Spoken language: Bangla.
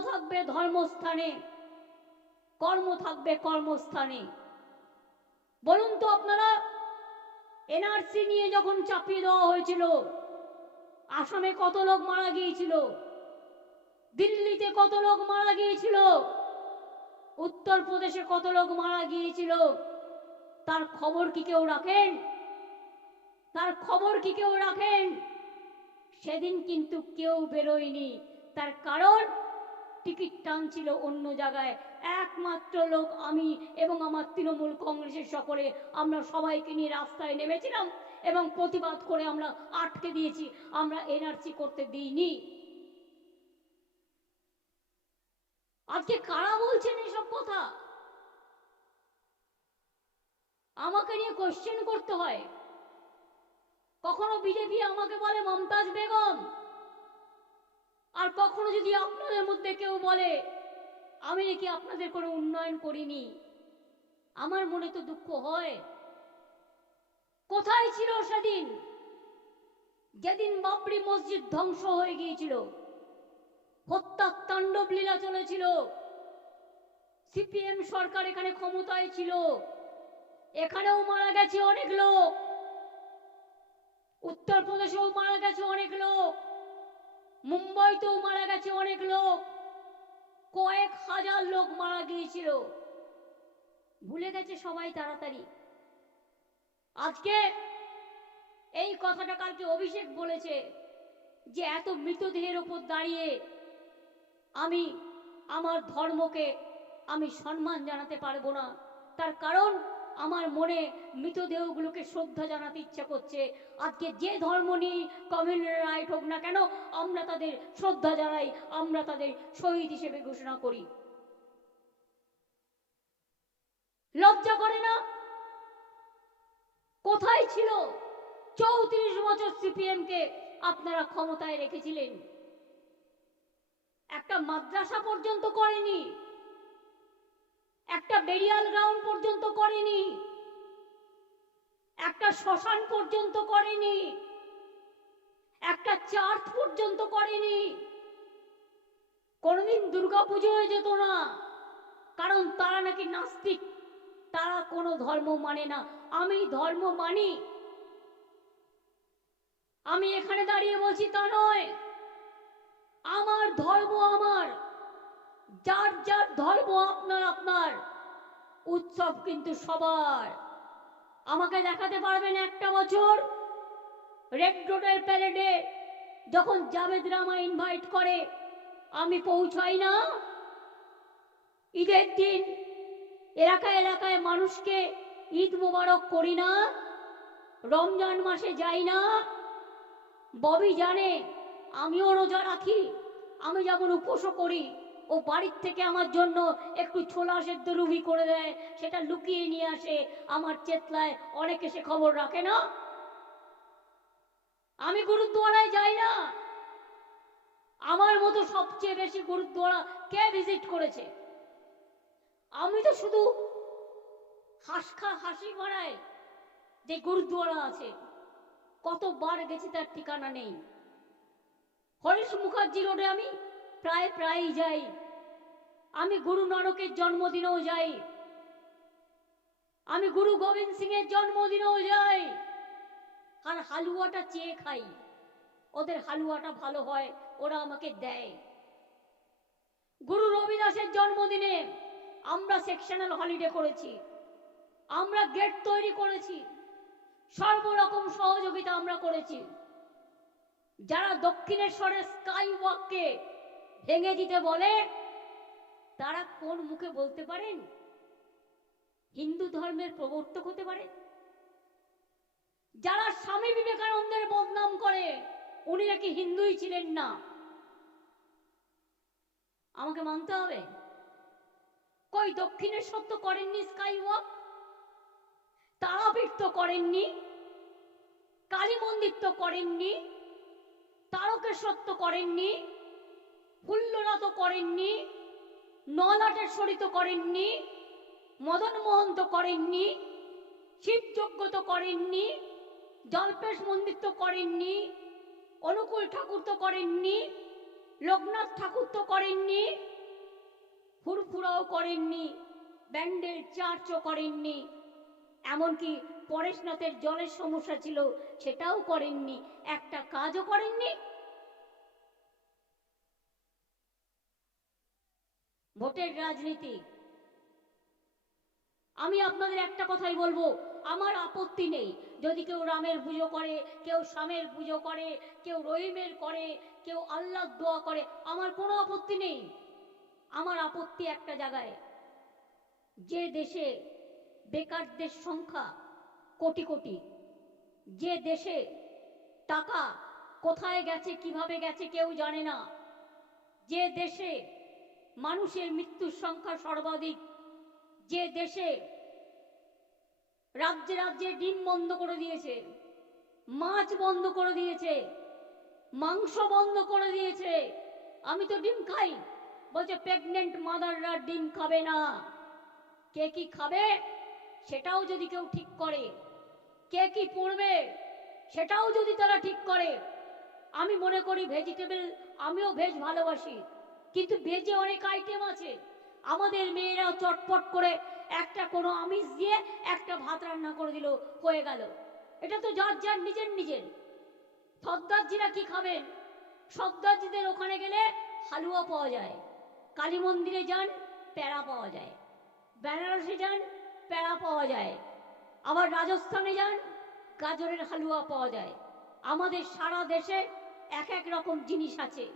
থাকবে ধর্মস্থানে। কর্ম থাকবে কর্মস্থানে। বলুন তো আপনারা, এনআরসি নিয়ে যখন চাপিয়ে দেওয়া হয়েছিল, আসামে কত লোক মারা গিয়েছিল? দিল্লিতে কত লোক মারা গিয়েছিল? উত্তরপ্রদেশে কত লোক মারা গিয়েছিল? তার খবর কি কেউ রাখেন? তার খবর কি কেউ রাখেন? সেদিন কিন্তু কেউ বেরোয়নি। তার কারণ টিকিট টানছিল অন্য জায়গায়। একমাত্র লোক আমি এবং আমার তৃণমূল কংগ্রেসের সকলে। আমরা সবাইকে নিয়ে রাস্তায় নেমেছিলাম এবং প্রতিবাদ করে আমরা আটকে দিয়েছি। আমরা এনআরসি করতে দিইনি। আজকে কারা বলছেন এসব কথা? আমাকে নিয়ে কোশ্চেন করতে হয়। কখনো বিজেপি আমাকে বলে, মমতাজ বেগম আর কখনো যদি আপনাদের মধ্যে কেউ বলে, আমি নাকি আপনাদের কোনো উন্নয়ন করিনি, আমার মনে তো দুঃখ হয়। কোথায় ছিল সেদিন? যেদিন বাবরি মসজিদ ধ্বংস হয়ে গিয়েছিল হত্যা তাণ্ডব লীলা চলেছিল, সিপিএম সরকার এখানে ক্ষমতায় ছিল, এখানেও মারা গেছে অনেক লোক, উত্তরপ্রদেশেও মারা গেছে অনেক লোক। মুম্বাইতেও মারা গেছে অনেক লোক। কয়েক হাজার লোক মারা গিয়েছিল। ভুলে গেছে সবাই তাড়াতাড়ি। আজকে এই কথাটা কালকে অভিষেক বলেছে যে এত মৃতদেহের ওপর দাঁড়িয়ে আমি আমার ধর্মকে আমি সম্মান জানাতে পারব না। তার কারণ আমার মনে মৃতদেহগুলোকে শ্রদ্ধা জানাতে ইচ্ছা করছে। আজকে যে ধর্ম নিয়ে কমিউনাল রাইট হোক না কেন, আমরা তাদের শ্রদ্ধা জানাই, আমরা তাদের শহীদ হিসেবে ঘোষণা করি। লজ্জা করে না? কোথায় ছিল চৌত্রিশ বছর সিপিএম কে আপনারা ক্ষমতায় রেখেছিলেন? একটা মাদ্রাসা পর্যন্ত করেনি। একটা বেরিয়াল গ্রাউন্ড পর্যন্ত করেনি। একটা শ্মশান পর্যন্ত করেনি। একটা চার্চ পর্যন্ত করেনি। কোনোদিন দুর্গা পুজো হয়ে যেত না। কারণ তারা নাকি নাস্তিক। তারা কোনো ধর্ম মানে না। আমি ধর্ম মানি। আমি এখানে দাঁড়িয়ে বলছি তা নয়। আমার ধর্ম আমার। যার যার ধর্ম আপনার আপনার, উৎসব কিন্তু সবার। আমাকে দেখাতে পারবেন একটা বছর রেড রোডের প্যারেডে যখন জাভেদ রামা ইনভাইট করে, আমি পৌঁছাই না। ঈদের দিন এলাকায় এলাকায় মানুষকে ঈদ মোবারক করি না, রমজান মাসে যাই না। ববি জানে, আমিও রোজা রাখি, আমি যেমন উপোসও করি ও বাড়ির থেকে আমার জন্য একটু ছোলা সেদ্ধ রুবি করে দেয়, সেটা লুকিয়ে নিয়ে আসে, আমার চেতলায় অনেকে সে খবর রাখে না। আমি গুরুদ্বারায় যাই না। আমার মতো সবচেয়ে বেশি গুরুদ্বারা কে ভিজিট করেছে? আমি তো শুধু হাসখা হাসি মারায় যে গুরুদ্বারা আছে। কতবার গেছি তার ঠিকানা নেই। হরিশ মুখার্জি রোডে আমি প্রায় প্রায়ই যাই। আমি গুরু নানকের জন্মদিনেও যাই। আমি গুরু গোবিন্দ সিং এর জন্মদিনেও যাই। আর হালুয়াটা চেয়ে খাই। ওদের হালুয়াটা ভালো হয়, ওরা আমাকে দেয়। গুরু রবিদাসের জন্মদিনে আমরা সেকশনাল হলিডে করেছি। আমরা গেট তৈরি করেছি। সর্বরকম সহযোগিতা আমরা করেছি। যারা দক্ষিণেশ্বরের স্কাই ওয়াককে ভেঙে দিতে বলে, তারা কোন মুখে বলতে পারেন? হিন্দু ধর্মের প্রবর্তক হতে পারে। যারা স্বামী বিবেকানন্দের বদনাম করে, উনি নাকি হিন্দুই ছিলেন না। আমাকে মানতে হবে। কই দক্ষিণেশ্বর তো করেননি স্কাই ওয়াক তারাপীঠ তো করেননি? কালী মন্দির তো করেননি? তারকেশ্বর তো করেননি? ফুল্লরা তো করেননি নলাটেশ্বরী তো করেননি মদন মোহন তো করেননি, শিবযজ্ঞ তো করেননি, জল্পেশ মন্দির তো করেননি, অনুকূল ঠাকুর তো করেননি, লোকনাথ ঠাকুর তো করেননি, ফুরফুরাও করেননি, ব্যান্ডেল চার্চও করেননি, এমনকি পরেশনাথের জলের সমস্যা ছিল সেটাও করেননি, একটা কাজও করেননি ভোটের রাজনীতি। আমি আপনাদের একটা কথাই বলব, আমার আপত্তি নেই। যদি কেউ রামের পুজো করে, কেউ স্বামের পুজো করে, কেউ রহিমের করে, কেউ আল্লাহ দোয়া করে, আমার কোনো আপত্তি নেই। আমার আপত্তি একটা জায়গায়, যে দেশে বেকারদের সংখ্যা কোটি কোটি, যে দেশে টাকা কোথায় গেছে, কীভাবে গেছে কেউ জানে না। যে দেশে মানুষের মৃত্যুর সংখ্যা সর্বাধিক। যে দেশে রাজ্যে রাজ্যে ডিম বন্ধ করে দিয়েছে, মাছ বন্ধ করে দিয়েছে, মাংস বন্ধ করে দিয়েছে, আমি তো ডিম খাই। বলছে প্রেগনেন্ট মাদাররা ডিম খাবে না। কে কি খাবে সেটাও যদি কেউ ঠিক করে। কে কি পড়বে সেটাও যদি তারা ঠিক করে। আমি মনে করি ভেজিটেবল আমিও ভেজ ভালোবাসি। কিন্তু ভেজে অনেক আইটেম আছে। আমাদের মেয়েরাও চটপট করে একটা কোনো আমিষ দিয়ে একটা ভাত রান্না করে দিল, হয়ে গেল। এটা তো যার যার নিজের নিজের। সর্দারজিরা কি খাবেন? সর্দারজিদের ওখানে গেলে হালুয়া পাওয়া যায়, কালী মন্দিরে যান প্যাড়া পাওয়া যায়, বেনারসে যান প্যাড়া পাওয়া যায়, আবার রাজস্থানে যান, গাজরের হালুয়া পাওয়া যায়। আমাদের সারা দেশে এক এক রকম জিনিস আছে।